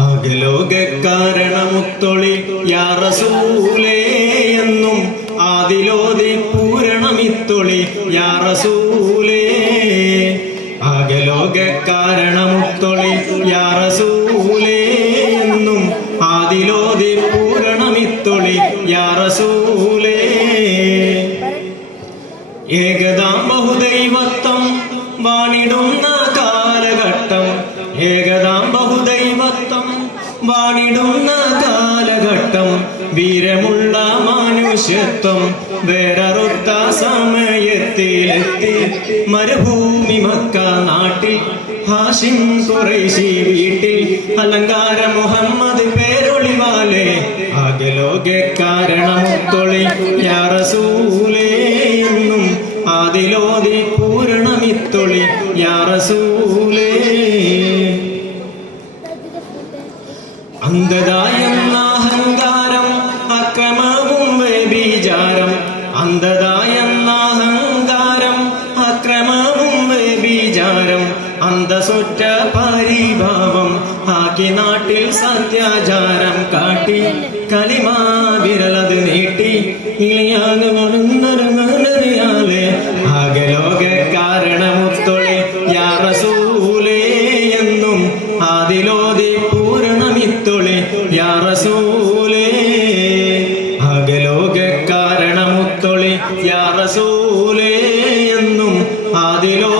അഖലോകകാരണമുത്തൊളി യാ റസൂലേ എന്നും ആദിലോതി പൂരണമിത്തൊളി യാ റസൂലേ. അഖലോകകാരണമുത്തൊളി യാ റസൂലേ എന്നും ആദിലോതി പൂരണമിത്തൊളി യാ റസൂലേ. ഏകദാം ബഹുദൈവത്വം വാണിടുന്ന കാലഘട്ടം, ഏകദാം ബഹുദൈവത്വം വാണിടുന്ന കാലഘട്ടം, വീരമുള്ള മനുഷ്യത്വം വേററുത്ത സമയത്തിലെത്തി. മരുഭൂമി മക്ക നാട്ടിൽ ഹാഷിം ഖുറൈശി വീട്ടിൽ അലങ്കാര മുഹമ്മദ് പേരൊളിവാലേ. അഖലോകകാരണമുത്തൊളി യാ റസൂലേ എന്നും ആദിലോതി പൂരണമിത്തൊളി യാ റസൂലേ. അന്ധതായെന്ന അഹങ്കാരം അക്രമവും വ്യഭിചാരം, അന്ധതായെന്ന അഹങ്കാരം അക്രമവും വ്യഭിചാരം, അന്തസ്സുറ്റ പരിഭാവം ആക്കി നാട്ടിൽ സത്യാചാരം കാട്ടി. കലിമാ വിരലത് നീട്ടി ഇളിയാകുന്നറിയാലേ. അഖലോകകാരണമുത്തൊളി യാ റസൂലേ എന്നും ആദിലോതി പൂരണമിത്തൊളി യാ റസൂലേ. അഖലോകകാരണമുത്തൊളി യാ റസൂലേ എന്നും ആദിലോ